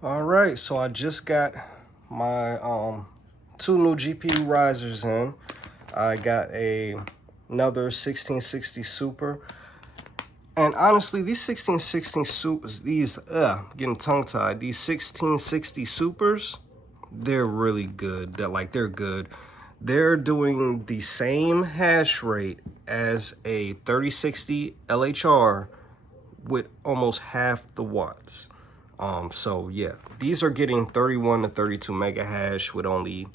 All right, so I just got my two new GPU risers in. I got another 1660 Super. And honestly, these 1660 Supers, getting tongue-tied, these 1660 Supers, they're really good. They're good. They're doing the same hash rate as a 3060 LHR with almost half the watts. So yeah, these are getting 31 to 32 mega hash with only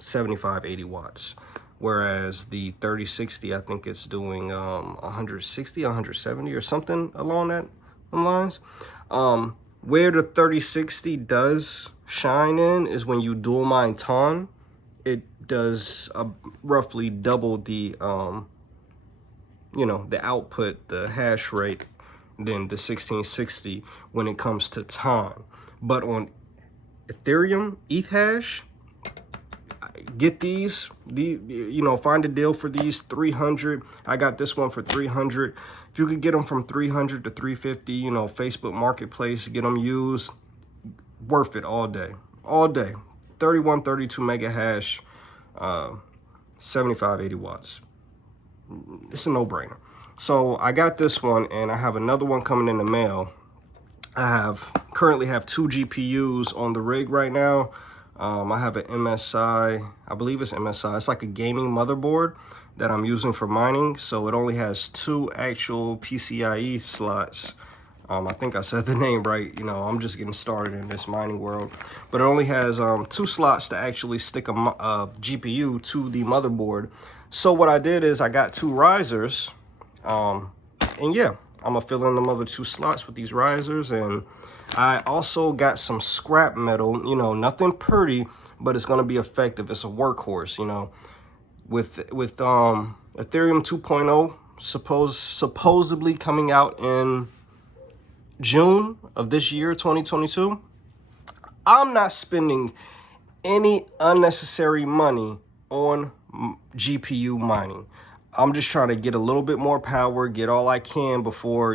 75, 80 watts. Whereas the 3060, I think it's doing 160, 170 or something along that lines. Where the 3060 does shine in is when you dual mine ton. It does roughly double the the output, the hash rate, than the 1660 when it comes to time. But on Ethereum, ETH hash, get find a deal for these 300. I got this one for 300. If you could get them from 300 to 350, Facebook Marketplace, get them used, worth it all day. 31, 32 mega hash, 75, 80 watts. It's a no-brainer. So I got this one, and I have another one coming in the mail. I currently have two GPUs on the rig right now. I have an MSI, I believe it's MSI. It's like a gaming motherboard that I'm using for mining. So it only has two actual PCIe slots. I think I said the name right. I'm just getting started in this mining world. But it only has two slots to actually stick a GPU to the motherboard. So what I did is I got two risers. And yeah, I'm gonna fill in the other two slots with these risers. And I also got some scrap metal, nothing pretty, but it's gonna be effective. It's a workhorse, with Ethereum 2.0 supposedly coming out in June of this year, 2022. I'm not spending any unnecessary money on GPU mining. I'm just trying to get a little bit more power, get all I can before,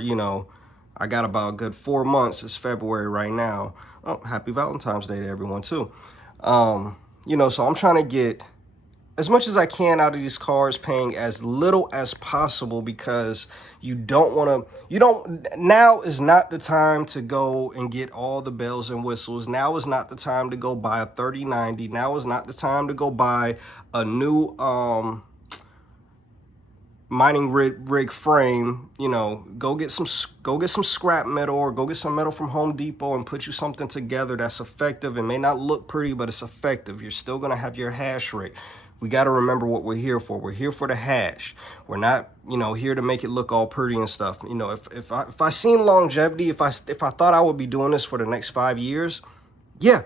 I got about a good 4 months. It's February right now. Oh, happy Valentine's Day to everyone too. So I'm trying to get as much as I can out of these cars, paying as little as possible, because now is not the time to go and get all the bells and whistles. Now is not the time to go buy a 3090. Now is not the time to go buy a new mining rig frame. Go get some scrap metal, or go get some metal from Home Depot and put you something together that's effective. It may not look pretty, but it's effective. You're still gonna have your hash rate. We got to remember what we're here for. We're here for the hash. We're not, here to make it look all pretty and stuff. If I seen longevity, if I thought I would be doing this for the next 5 years, yeah,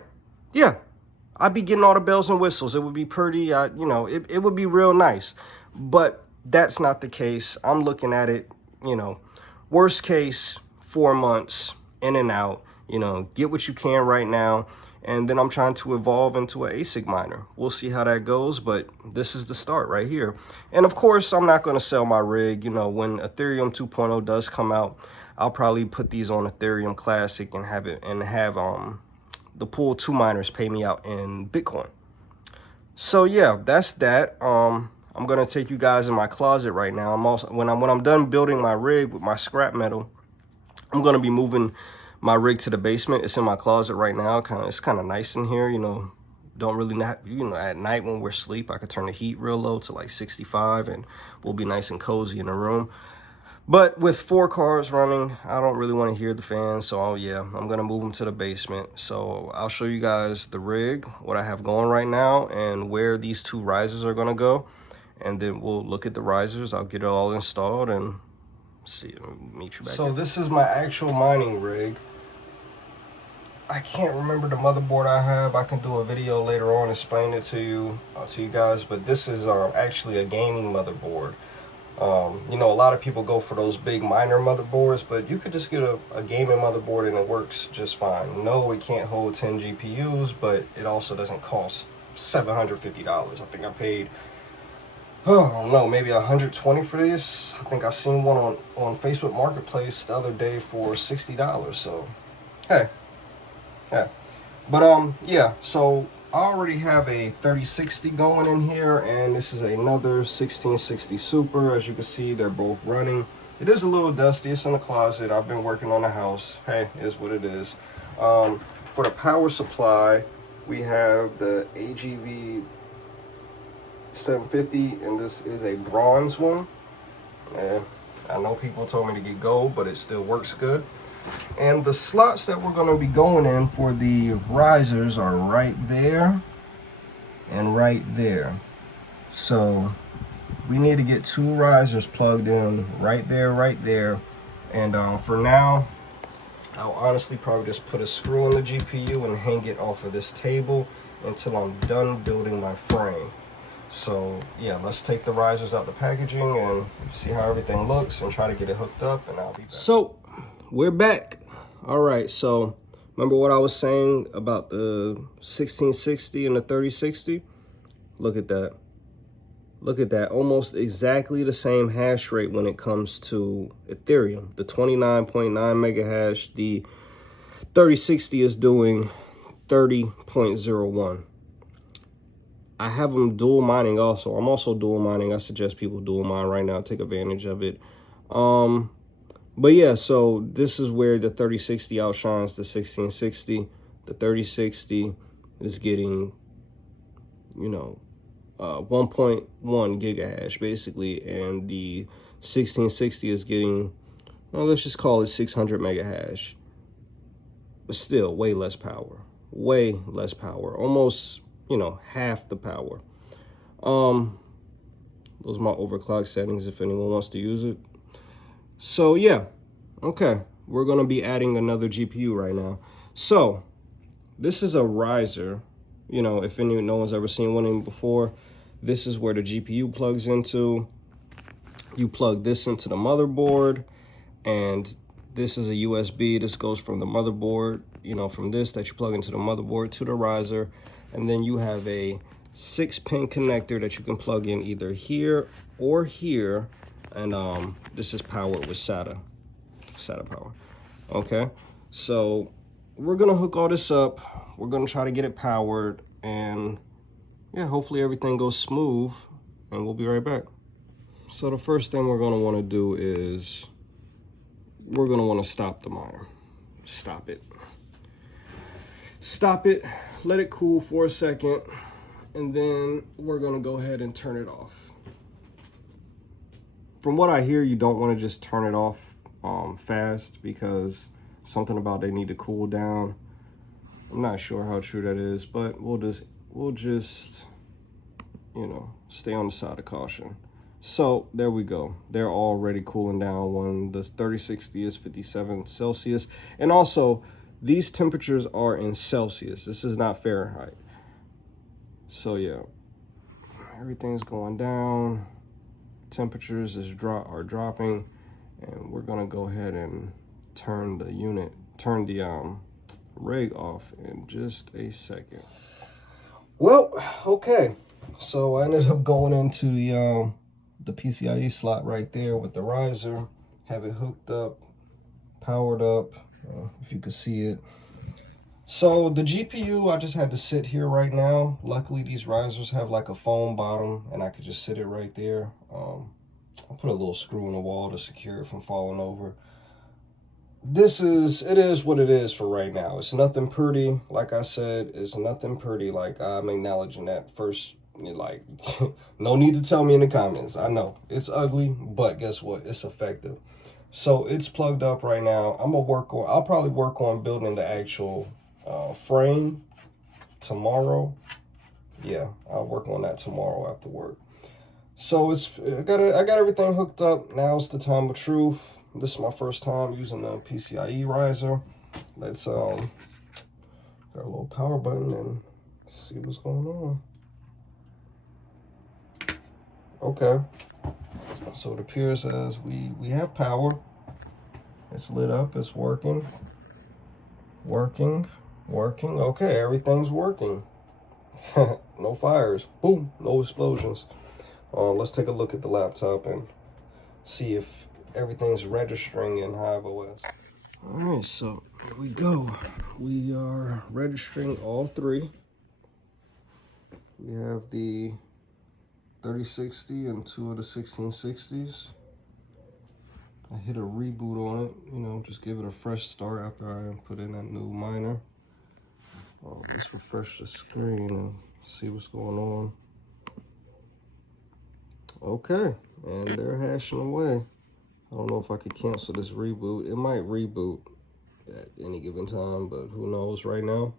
I'd be getting all the bells and whistles. It would be pretty, it would be real nice. But that's not the case. I'm looking at it, worst case, 4 months in and out. Get what you can right now. And then I'm trying to evolve into an ASIC miner. We'll see how that goes, but this is the start right here. And of course, I'm not going to sell my rig. When Ethereum 2.0 does come out, I'll probably put these on Ethereum Classic and have the pool 2 miners pay me out in Bitcoin. So yeah, that's that. I'm going to take you guys in my closet right now. When I'm done building my rig with my scrap metal, I'm going to be moving my rig to the basement. It's in my closet right now. It's kind of nice in here, don't really not, at night when we're asleep, I could turn the heat real low to like 65 and we'll be nice and cozy in the room. But with 4 cars running, I don't really want to hear the fans. So yeah, I'm going to move them to the basement. So I'll show you guys the rig, what I have going right now, and where these 2 risers are going to go. And then we'll look at the risers. I'll get it all installed and meet you back. So this is my actual mining rig. I can't remember the motherboard I have. I can do a video later on explaining it to you guys, but this is actually a gaming motherboard. A lot of people go for those big miner motherboards, but you could just get a gaming motherboard and it works just fine. No, it can't hold 10 GPUs, but it also doesn't cost $750. I think I paid, I don't know, maybe $120 for this. I think I seen one on Facebook Marketplace the other day for $60. So, hey. Yeah. But yeah, so I already have a 3060 going in here, and this is another 1660 Super. As you can see, they're both running. It is a little dusty. It's in the closet. I've been working on the house. Hey, it is what it is. For the power supply, we have the AGV 750, and this is a bronze one. And I know people told me to get gold, but it still works good. And the slots that we're going to be going in for the risers are right there and right there. So we need to get 2 risers plugged in right there. And for now, I'll honestly probably just put a screw in the GPU and hang it off of this table until I'm done building my frame. So yeah, let's take the risers out the packaging and see how everything looks and try to get it hooked up, and I'll be back. So we're back. All right, so remember what I was saying about the 1660 and the 3060? Look at that. Look at that. Almost exactly the same hash rate when it comes to Ethereum. The 29.9 mega hash, the 3060 is doing 30.01. I have them dual mining also. I'm also dual mining. I suggest people dual mine right now. Take advantage of it. But yeah, so this is where the 3060 outshines the 1660. The 3060 is getting, 1.1 gigahash basically, and the 1660 is getting, well, let's just call it 600 mega hash. But still, way less power. Way less power. Almost, half the power. Those are my overclock settings if anyone wants to use it. So yeah, okay, we're gonna be adding another GPU right now. So this is a riser. If no one's ever seen one before, this is where the GPU plugs into. You plug this into the motherboard, and this is a USB. This goes from the motherboard, from this that you plug into the motherboard to the riser. And then you have a 6-pin connector that you can plug in either here or here. And this is powered with SATA power. Okay, so we're gonna hook all this up. We're gonna try to get it powered, and yeah, hopefully everything goes smooth, and we'll be right back. So the first thing we're gonna wanna do is we're gonna wanna stop the miner. Stop it. Stop it, let it cool for a second, and then we're gonna go ahead and turn it off. From what I hear, you don't wanna just turn it off fast, because something about they need to cool down. I'm not sure how true that is, but we'll just stay on the side of caution. So there we go. They're already cooling down. When the 3060 is 57 Celsius, and also these temperatures are in Celsius. This is not Fahrenheit. So yeah, everything's going down. Temperatures are dropping, and we're gonna go ahead and turn the rig off in just a second. Well, okay. So I ended up going into the PCIe slot right there with the riser, have it hooked up, powered up, if you could see it. So the GPU, I just had to sit here right now. Luckily, these risers have like a foam bottom, and I could just sit it right there. I put a little screw in the wall to secure it from falling over. It is what it is for right now. It's nothing pretty. Like I said, it's nothing pretty. Like, I'm acknowledging that first. Like, no need to tell me in the comments. I know it's ugly, but guess what? It's effective. So it's plugged up right now. I'll probably work on building the actual frame tomorrow. Yeah, I'll work on that tomorrow after work. So I got everything hooked up. Now's the time of truth. This is my first time using the PCIe riser. Let's got a little power button and see what's going on. Okay, so it appears as we have power. It's lit up, it's working. Okay, everything's working. No fires, boom, no explosions. Let's take a look at the laptop and see if everything's registering in HiveOS. All right, so Here we go. We are registering all three. We have the 3060 and two of the 1660s. I hit a reboot on it, you know, just give it a fresh start after I put in that new miner. Just refresh the screen and see what's going on. Okay, and they're hashing away. I don't know if I could cancel this reboot. It might reboot at any given time, but who knows right now.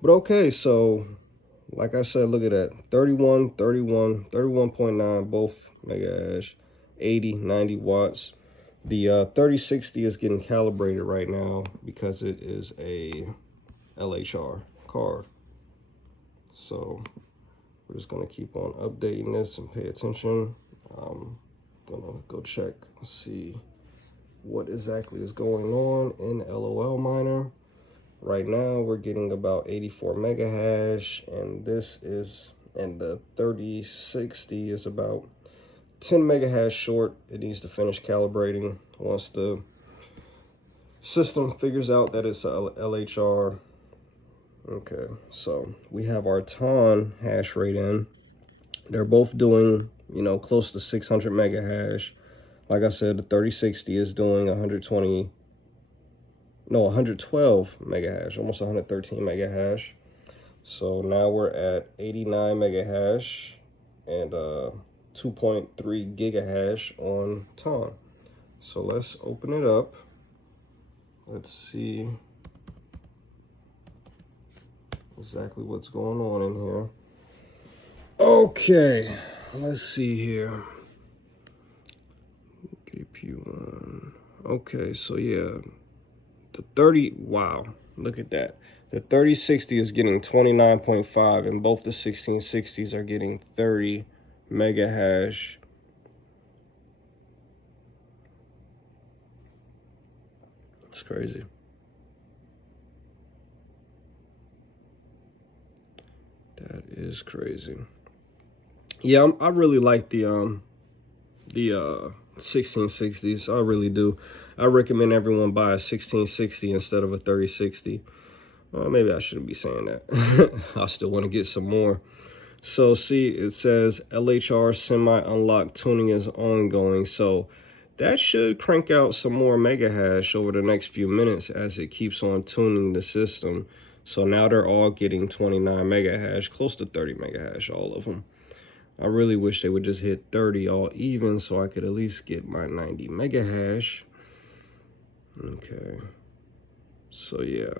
But okay, so like I said, look at that. 31, 31, 31.9, both mega hash, 80, 90 watts. The 3060 is getting calibrated right now because it is a LHR card. So we're just gonna keep on updating this and pay attention. I'm gonna go check and see what exactly is going on in LOL miner. Right now we're getting about 84 mega hash, and this is, and the 3060 is about 10 mega hash short. It needs to finish calibrating once the system figures out that it's a LHR. Okay, so we have our TON hash rate in. They're both doing, you know, close to 600 mega hash. Like I said, the 3060 is doing 112 mega hash, almost 113 mega hash. So now we're at 89 mega hash and 2.3 giga hash on TON. So let's open it up. Let's see exactly what's going on in here. Okay, let's see here. GPU1. Okay, so yeah, the 30, wow, look at that. The 3060 is getting 29.5, and both the 1660s are getting 30 mega hash. It's crazy. That is crazy. Yeah, I really like the 1660s. I really do. I recommend everyone buy a 1660 instead of a 3060. Maybe I shouldn't be saying that. I still want to get some more. So see, it says LHR semi-unlocked tuning is ongoing. So that should crank out some more mega hash over the next few minutes as it keeps on tuning the system. So now they're all getting 29 mega hash, close to 30 mega hash, all of them. I really wish they would just hit 30 all even so I could at least get my 90 mega hash. Okay. So yeah.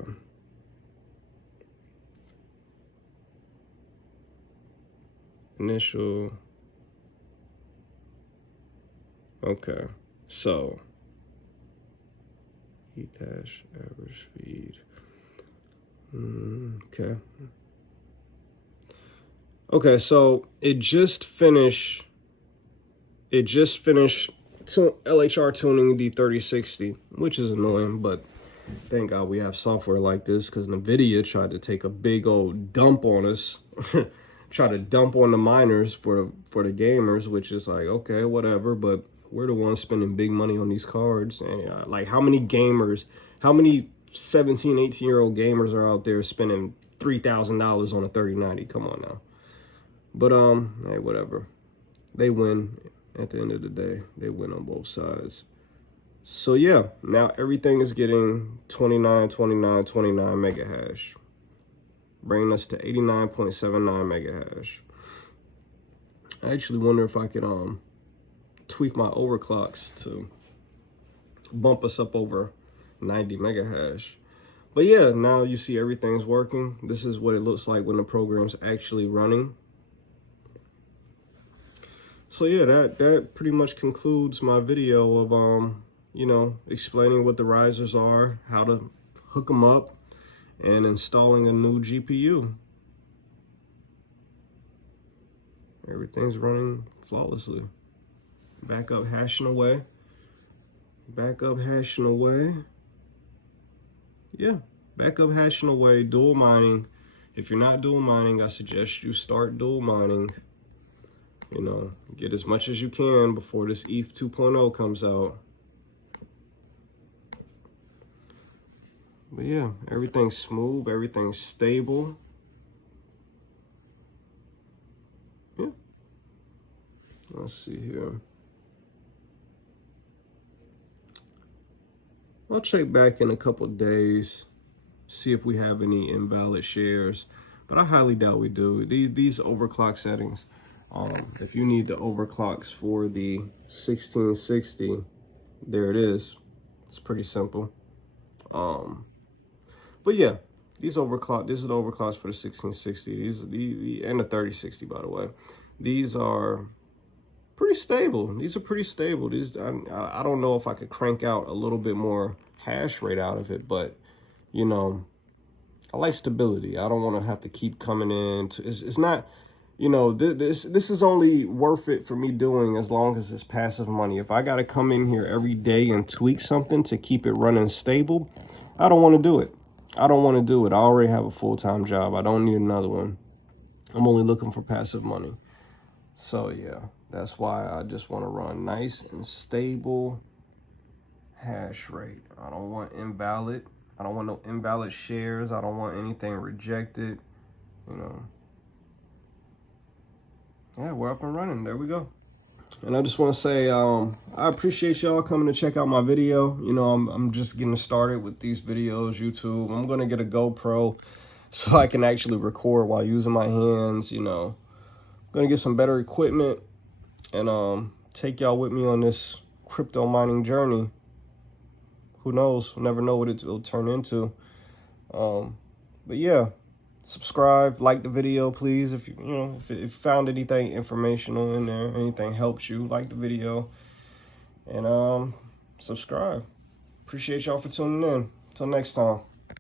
Initial. Okay. So ETH hash average speed. Okay. Okay, so it just finished LHR tuning the 3060, which is annoying, but thank God we have software like this, because NVIDIA tried to take a big old dump on us, try to dump on the miners for the gamers, which is like, okay, whatever, but we're the ones spending big money on these cards. And like, how many 17, 18-year-old gamers are out there spending $3,000 on a 3090? Come on now. But hey, whatever. They win at the end of the day. They win on both sides. So yeah, now everything is getting 29, 29, 29 mega hash, bringing us to 89.79 mega hash. I actually wonder if I could tweak my overclocks to bump us up over 90 mega hash. But yeah, now you see everything's working. This is what it looks like when the program's actually running. So yeah, that pretty much concludes my video of you know, explaining what the risers are, how to hook them up, and installing a new GPU. Everything's running flawlessly. Backup hashing away. Backup hashing away. Yeah, backup hashing away, dual mining. If you're not dual mining, I suggest you start dual mining. You know, get as much as you can before this ETH 2.0 comes out. But yeah, everything's smooth, everything's stable. Yeah. Let's see here. I'll check back in a couple days, see if we have any invalid shares, but I highly doubt we do. These overclock settings, if you need the overclocks for the 1660, there it is. It's pretty simple. But yeah, this is the overclocks for the 1660. These and the 3060, by the way. These are pretty stable. These are pretty stable. I don't know if I could crank out a little bit more hash rate out of it, but you know, I like stability. I don't want to have to keep coming in. It's not, you know, this is only worth it for me doing as long as it's passive money. If I got to come in here every day and tweak something to keep it running stable, I don't want to do it. I don't want to do it. I already have a full-time job. I don't need another one. I'm only looking for passive money. So yeah, that's why I just want to run nice and stable hash rate. I don't want invalid. I don't want no invalid shares. I don't want anything rejected, you know. Yeah, we're up and running. There we go. And I just want to say, I appreciate y'all coming to check out my video. You know, I'm just getting started with these videos, YouTube. I'm going to get a GoPro so I can actually record while using my hands, you know. I'm going to get some better equipment and take y'all with me on this crypto mining journey. Who knows? We'll never know what it'll turn into. But yeah, subscribe, like the video, please. If if you found anything informational in there, anything helps you, like the video, and subscribe. Appreciate y'all for tuning in. Until next time.